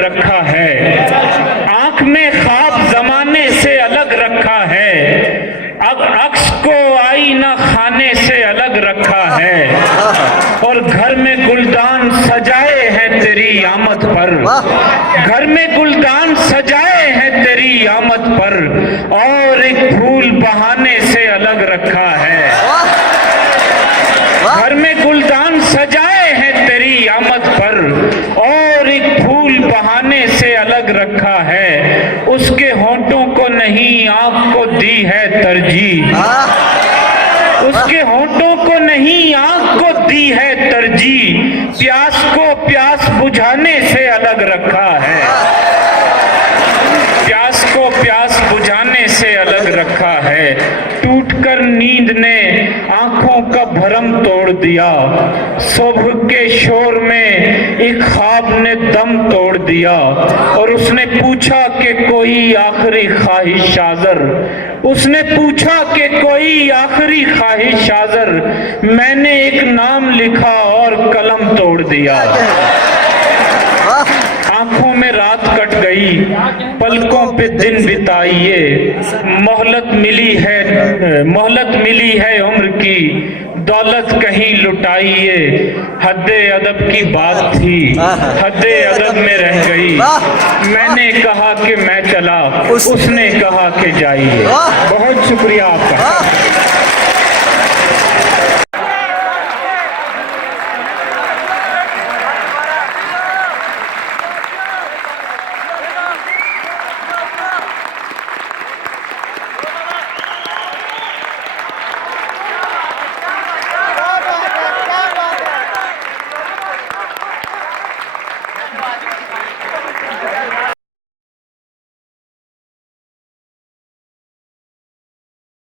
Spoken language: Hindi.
रखा है, आंख में ख्वाब जमाने से अलग रखा है, अब अक्स को आईना खाने से अलग रखा है, और घर में गुलदान सजाए हैं तेरी आमद पर, घर में गुलदान सजाए हैं तेरी आमद पर, और एक फूल बहाने से अलग रखा है, घर में गुलदान सजाए हैं तेरी आमद पर, और एक फूल बहाने से अलग रखा है, उसके होंठों को नहीं आंख को दी है तरजीह, उसके होंठों को नहीं आंख को दी है तरजीह, प्यास को प्यास बुझाने से अलग रखा है, प्यास को प्यास बुझाने से अलग रखा है, टूटकर नींद ने आंखों का भरम तोड़ दिया, सुबह के शोर में एक ख्वाब ने दम तोड़ दिया, और उसने पूछा कि कोई आखिरी ख्वाहिश हाज़िर, उसने पूछा कि कोई आखिरी ख्वाहिश हाज़िर, मैंने एक नाम लिखा और कलम तोड़ दिया, आंखों में रात कट गई, पलकों पे दिन बिताइए, मोहलत मिली है उम्र की, दौलत कहीं लुटाइए, हद्दे अदब की बात थी, हद्दे अदब में रह गई, मैंने कहा कि मैं चला, उसने कहा कि जाइए। बहुत शुक्रिया आपका।